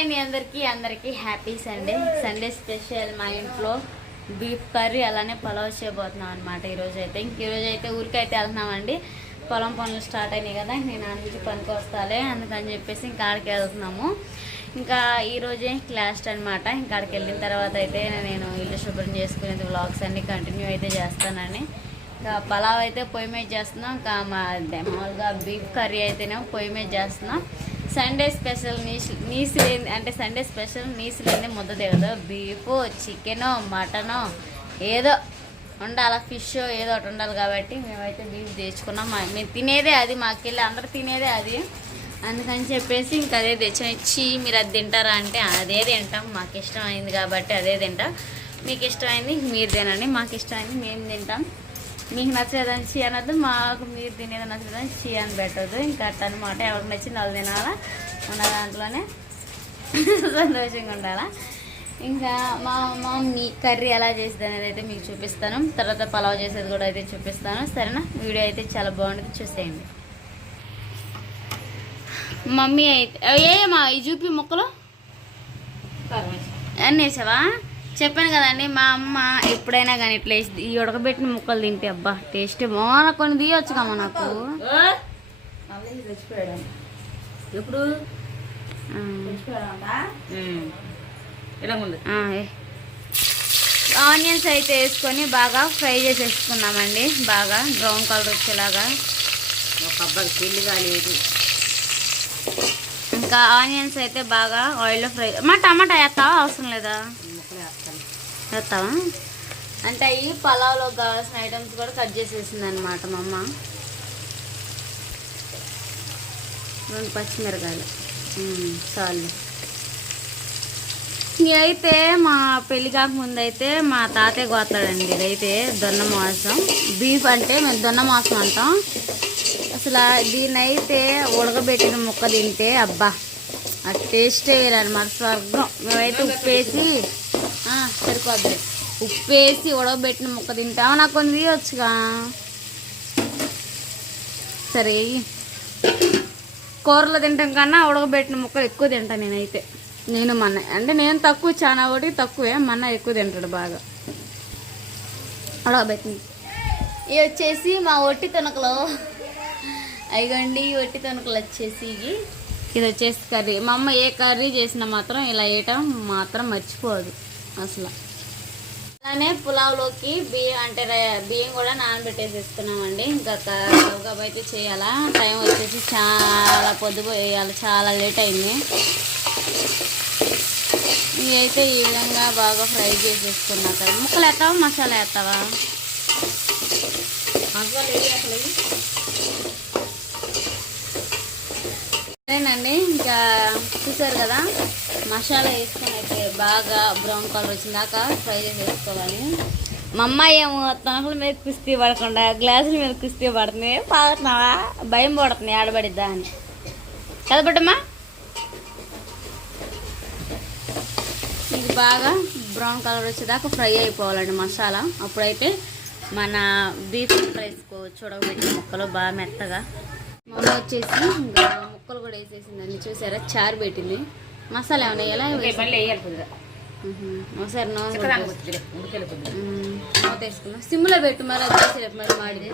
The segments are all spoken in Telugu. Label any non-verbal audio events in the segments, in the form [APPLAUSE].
నేను అందరికీ అందరికీ హ్యాపీ సండే. సండే స్పెషల్ మా ఇంట్లో బీఫ్ కర్రీ అలానే పలావ్ చేయబోతున్నాం అనమాట ఈరోజు అయితే ఇంక ఈరోజు అయితే ఊరికైతే వెళ్తున్నామండి. పొలం పనులు స్టార్ట్ అయినాయి కదా నేను నాన్న నుంచి పనికి వస్తాలే అందుకని చెప్పేసి ఇంకా ఆడికి వెళ్తున్నాము. ఇంకా ఈరోజే క్లాస్ట్ అనమాట ఇంకా ఆడికి వెళ్ళిన తర్వాత అయితే నేను ఇల్లు శుభ్రం చేసుకునేది వ్లాగ్స్ అన్ని కంటిన్యూ అయితే చేస్తానండి. ఇంకా పలావ్ అయితే పొయ్యి మీద చేస్తున్నాం ఇంకా మా మామూలుగా బీఫ్ కర్రీ అయితేనే పొయ్యి మీద చేస్తున్నాం. సండే స్పెషల్ నీస్ నీసు లేని అంటే సండే స్పెషల్ నీసు లేని ముద్ద దిగదు బీఫ్ చికెను మటను ఏదో ఉండాలి ఫిష్ ఏదో ఒకటి ఉండాలి కాబట్టి మేమైతే బీఫ్ తెచ్చుకున్నాం. మేము తినేదే అది మాకెళ్ళి అందరు తినేదే అది. అందుకని చెప్పేసి ఇంక అదే తెచ్చి. మీరు అది తింటారా అంటే అదే తింటాం. మాకు ఇష్టమైంది కాబట్టి అదే తింటాం. మీకు ఇష్టమైంది మీరు తినండి. మాకు ఇష్టమైంది మేము తింటాం. మీకు నచ్చలేదని చీ అనద్దు మాకు మీరు తినేది నచ్చలేదని చీ అని పెట్టద్దు. ఇంకా అట్ట అనమాట ఎవరికి నచ్చింది వాళ్ళు తినాలా? ఉన్న దాంట్లోనే [LAUGHS] సంతోషంగా ఉండాలా? ఇంకా మా మమ్మీ కర్రీ ఎలా చేసేది అనేది అయితే మీకు చూపిస్తాను. తర్వాత పలావ్ చేసేది కూడా అయితే చూపిస్తాను. సరేనా? వీడియో అయితే చాలా బాగుంటుంది. చూసేయండి. మమ్మీ అయితే ఏ మా ఈ చూపి మొక్కలు? అన్నీ వేసావా? చెప్పాను కదండి మా అమ్మ ఎప్పుడైనా కానీ ఇట్లా వేసి ఈ ఉడకబెట్టిన ముక్కలు తింటే అబ్బా టేస్ట్ మోన కొన్ని తీయొచ్చు కమ్మా నాకు. ఎప్పుడు. ఆనియన్స్ అయితే వేసుకొని బాగా ఫ్రై చేసేసుకున్నామండి బాగా బ్రౌన్ కలర్ వచ్చేలాగా. ఒక అబ్బాయి పెళ్ళి కాలేదు. ఇంకా ఆనియన్స్ అయితే బాగా ఆయిల్లో ఫ్రై. మా టమాటా వేస్తావా? అవసరం లేదా? వేస్తావా? అంటే అవి పలావ్లోకి కావాల్సిన ఐటమ్స్ కూడా కట్ చేసేసింది అనమాట మా అమ్మ. రెండు పచ్చిమిరకాయలు. చాలు. అయితే మా పెళ్ళి కాకముందు అయితే మా తాతయ్య కోస్తాడండి. ఇదైతే దొన్న మాంసం. బీఫ్ అంటే మేము దొన్న మాంసం అంటాం. అసలు దీన్నైతే ఉడకబెట్టిన ముక్క తింటే అబ్బా ఆ టేస్టే వేయాలన్నమాట స్వర్గం. మేమైతే ఉప్పేసి సరిపోద్ది. ఉప్పు వేసి ఉడకబెట్టిన ముక్క తింటావు? నాకు కొన్ని తీయొచ్చుగా. సరే కూరలు తింటాం కన్నా ఉడకబెట్టిన ముక్కలు ఎక్కువ తింటాను నేనైతే. నేను మన అంటే నేను తక్కువ చాలా ఒకటి తక్కువే మన ఎక్కువ తింటాడు బాగా. ఉడకబెట్టింది ఇవి వచ్చేసి మా ఒట్టి తొనకలు అయిగండి ఈ ఒట్టి తొనకలు వచ్చేసి ఇది వచ్చేసి కర్రీ. మా అమ్మ ఏ కర్రీ చేసినా మాత్రం ఇలా వేయటం మాత్రం మర్చిపోదు. అసలు. అలానే పులావ్లోకి బియ్యం అంటే బియ్యం కూడా నానబెట్టేసేసుకున్నామండి ఇంకా గబగబా అయితే చేయాలా. టైం వచ్చేసి చాలా పొద్దుపోయాలి చాలా లేట్ అయింది. ఇవి అయితే ఈ విధంగా బాగా ఫ్రై చేసేసుకున్నా కదా. ముక్కలు వేస్తావా? మసాలా వేస్తావా. సరేనండి ఇంకా చూసారు కదా మసాలా వేసుకొని అయితే బాగా బ్రౌన్ కలర్ వచ్చిందాక ఫ్రై చేసేసుకోవాలి మా అమ్మాయి ఏమో తనకుల మీద కుస్తీ పడకుండా గ్లాసుల మీద కుస్తీ పడుతుంది. పాగుతున్నావా భయం పడుతుంది ఆడబడిద్దా అని. కదా ఇది బాగా బ్రౌన్ కలర్ వచ్చేదాకా ఫ్రై అయిపోవాలండి మసాలా. అప్పుడైతే మన బీఫ్ వేసుకోవచ్చు ఉడకబెట్టిన ముక్కలు బాగా మెత్తగా. మా వచ్చేసి ఇంకా ముక్కలు కూడా వేసేసిందండి. చూసారా? చారు పెట్టింది. మసాలా ఏమైనా ఎలా ఇంకా మళ్ళీ వేయాలి కొద్దిగా ఒకసారి నూనె కూడా చిక్కదానికి పోసి- వస్తుంది ఉడికెళ్ళి కొద్దిగా ఉమ్, మూత వేసుకున్నాం సిమ్లో పెట్టు మరి అది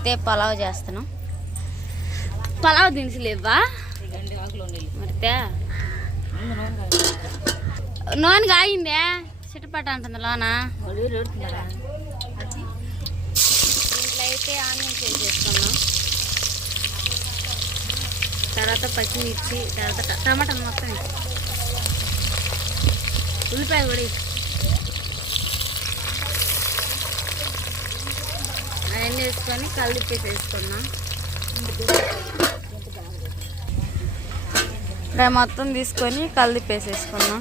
అయితే పలావ్ చేస్తున్నాం. పలావ్ దినుసులేవా ఇవ్వా మరితే? నూనె కాయిందే చిట్టుపట్ట కాగిందే? చిట్టపట్ట అంటుంది లోన. దీంట్లో అయితే ఆనియన్ వేసేసుకున్నాం తర్వాత పచ్చిమిర్చి తర్వాత టమాటాలు టమాటా మొత్తం ఉల్లిపాయ కూడా అవన్నీ వేసుకొని కలిపేసి వేసుకున్నాం ఇలా మొత్తం తీసుకొని కలిపేసేసుకున్నాం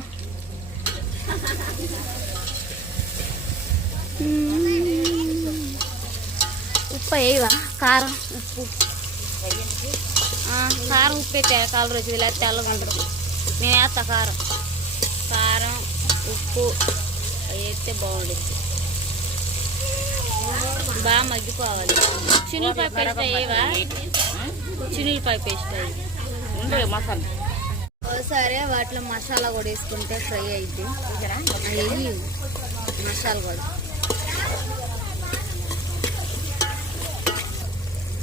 ఉప్పు వేయవా? కారం ఉప్పు. కారం ఉప్పు అయితే కలర్ వచ్చింది లేకపోతే తెల్లగా ఉంటుంది. నేను వేస్తా కారం. కారం ఉప్పు అవి వేస్తే బాగుంటుంది. బాగా మగ్గిపోవాలి. చిన్నులపాయ పేస్ట్ అయ్యేవా? పేస్ట్ అయ్యి. మసాలా. ఒకసారి వాటిలో మసాలా కూడా వేసుకుంటే ఫ్రై అయింది అవి మసాలా కూడా.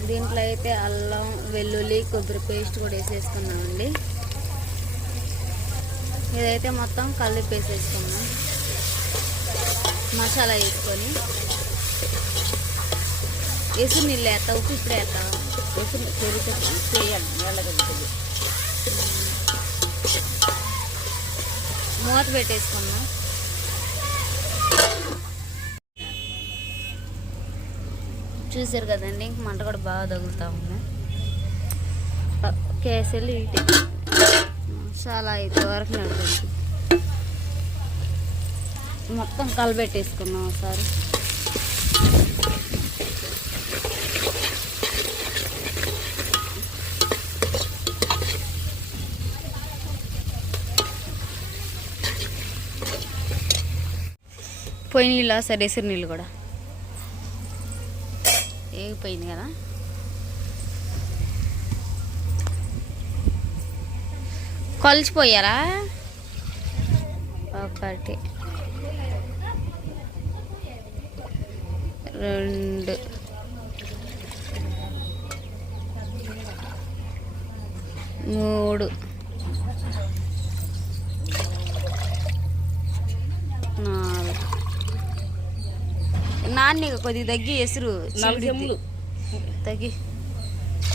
దీంట్లో అయితే అల్లం వెల్లుల్లి కొబ్బరి పేస్ట్ కూడా వేసేసుకున్నామండి ఇదైతే మొత్తం కలిపి వేసేసుకున్నాం మసాలా వేసుకొని. ఎసురు నీళ్ళు వేస్తా ఉప్పు ఇప్పుడు ఎసురు పెరుగుతుంది చేయాలి నీళ్ళగా ఉంటుంది మూత పెట్టేసుకున్నాం చూసారు కదండి ఇంక మంట కూడా బాగా తగులుతూ ఉంది. కేసీలు ఇటు చాలా అయితే వరకు నడుతుంది మొత్తం కలబెట్టేసుకున్నాం ఒకసారి. పోయి నీళ్ళు సరే ఎసురు నీళ్ళు కూడా. ఏగిపోయింది కదా? కొలిచిపోయారా? ఒకటి. రెండు. మూడు. నాలుగు. నాన్న కొద్దిగా తగ్గి ఎసురు తగ్గి.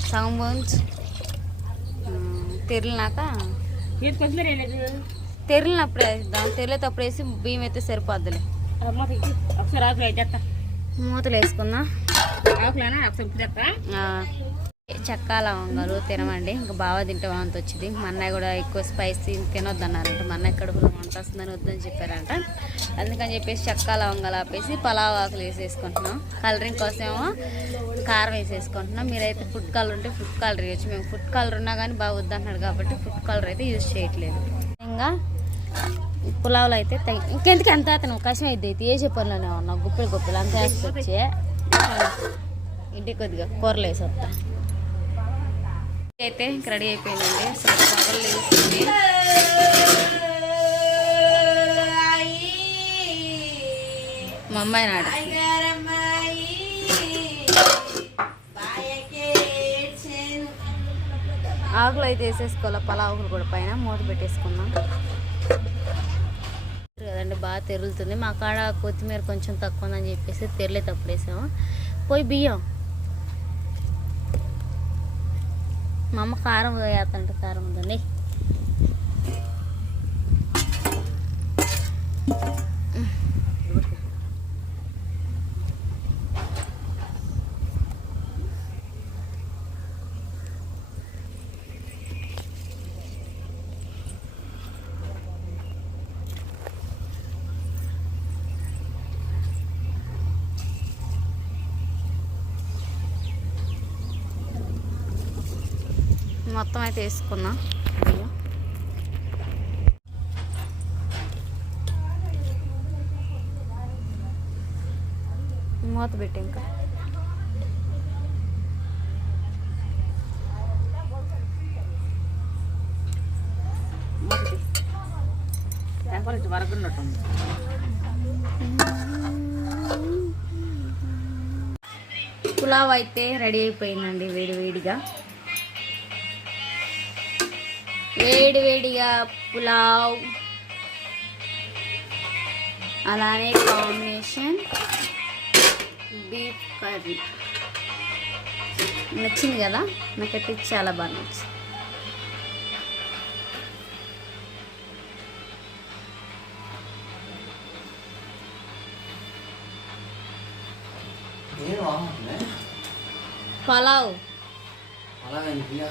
సగం పోంచు తెరిలినాక. తెరిలినప్పుడు వేద్దాం తెరిలేటప్పుడు వేసి బియ్యం అయితే సరిపోద్దులే. మూతలు వేసుకుందాం. ఆకులేనా? చక్కా చెక్క లవంగాలు తినమండి. ఇంకా బాగా తింటే వాంతి వచ్చింది. మా అన్నయ్య కూడా ఎక్కువ స్పైసీ తినొద్దు అన్నారంట మా అన్నయ్య కడుపులో వంట వస్తుందని వద్దని చెప్పారంట. అందుకని చెప్పేసి చెక్క లవంగాలు ఆపేసి పలావ్ ఆకులు వేసేసుకుంటున్నాం. కలరింగ్ కోసమేమో కారం వేసేసుకుంటున్నాం. మీరైతే ఫుడ్ కలర్ ఉంటే ఫుడ్ కలర్ వేయచ్చు మేము ఫుడ్ కలర్ ఉన్నా కానీ బాగా వద్దన్నాడు కాబట్టి ఫుడ్ కలర్ అయితే యూజ్ చేయట్లేదు. ఇంకా పులావులు అయితే ఇంకెందుకు ఎంత అతను కష్టం అయితే అయితే ఏ చెప్పర్లోనే ఉన్నా. గుప్పిలు గుప్పిలు అంత వేసుకొచ్చి ఇంటికి కొద్దిగా కూరలు వేసి వస్తాను అయితే ఇంక రెడీ అయిపోయిందండి. అసలు లేస్తుంది మా అమ్మాయి నాడు. ఆకులు అయితే వేసేసుకోవాలి పలావులు కూడా పైన మూత పెట్టేసుకున్నాం కదండి బాగా తెరులుతుంది. మా కాడ కొత్తిమీర కొంచెం తక్కువ ఉందని చెప్పేసి తెరలేటప్పుడు వేసాము. పోయి బియ్యం. మా అమ్మ కారం వేస్తుంటే కారం ఉందండి. మొత్తం అయితే వేసుకున్నా. బియ్యం మూత పెట్టి ఇంకా. వరకు ఉన్నట్టుంది పులావ్ అయితే రెడీ అయిపోయిందండి వేడి వేడిగా. వేడి వేడిగా పులావ్. అలానే కాంబినేషన్ బీఫ్ కర్రీ. నచ్చింది కదా? నాకైతే చాలా బాగా నచ్చింది పలావ్. అనిపించ